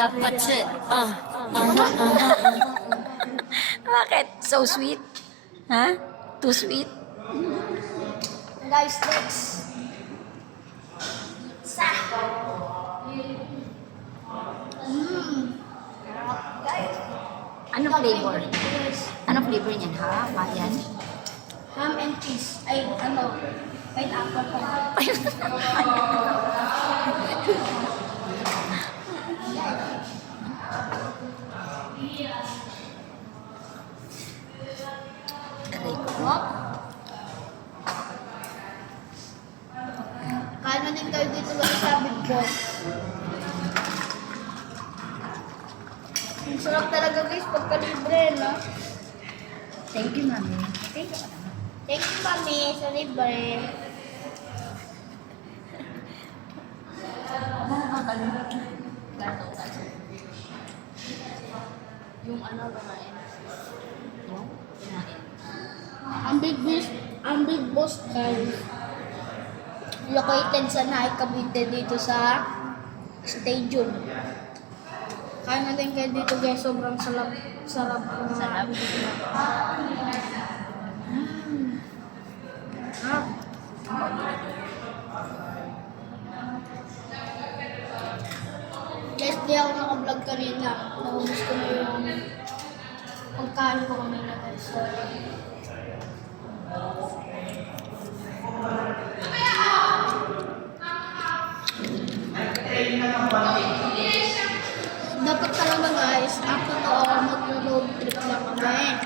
That's it. Bakit? So sweet? Ha? Too sweet? Guys, next. Pizza. Guys. Ano flavor? Yes. Ano flavor niyan, ha? Mayan? Ham and cheese. Ay, ano? Pineapple pa. Aray ko. What? Kain na din kayo dito lang sa Big Boss. Ang sarap talaga guys pagka libre, no? Thank you, mami. Thank you, mami. Thank you, mami, sa libre. Yung ano ba nga yun? Yung kinain. Ang Big Boss guys, located sa Naik Cavite dito sa stadium. Kain na din kayo dito guys, sobrang sarap. Sarap. Sarap. Ah. Guys, di ako naka-vlog kanina. Naubos ko na yung pagkain ko kanina guys. Dapat talaga guys, after to mag-road trip lang kami.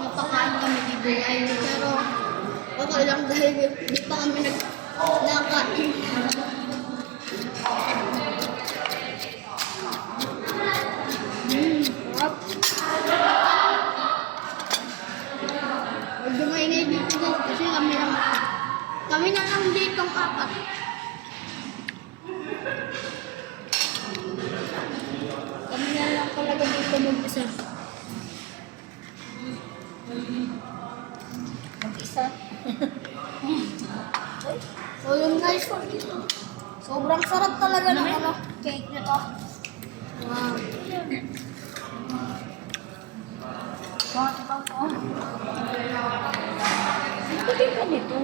Napakain kami dito ay pero okay lang dahil di pa kami nakain. Sarap. Medyo maingay dito guys kasi kami na lang dito ang apat. Kami na lang talaga dito mag-isa. Mag-isa. So yun guys, sobrang sarap talaga ng ano, cake na to. Wow. Bakit ito po? Hindi ka nito.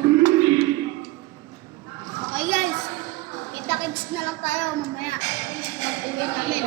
Okay guys, kita-kits na lang tayo mamaya. Pag-uwi namin.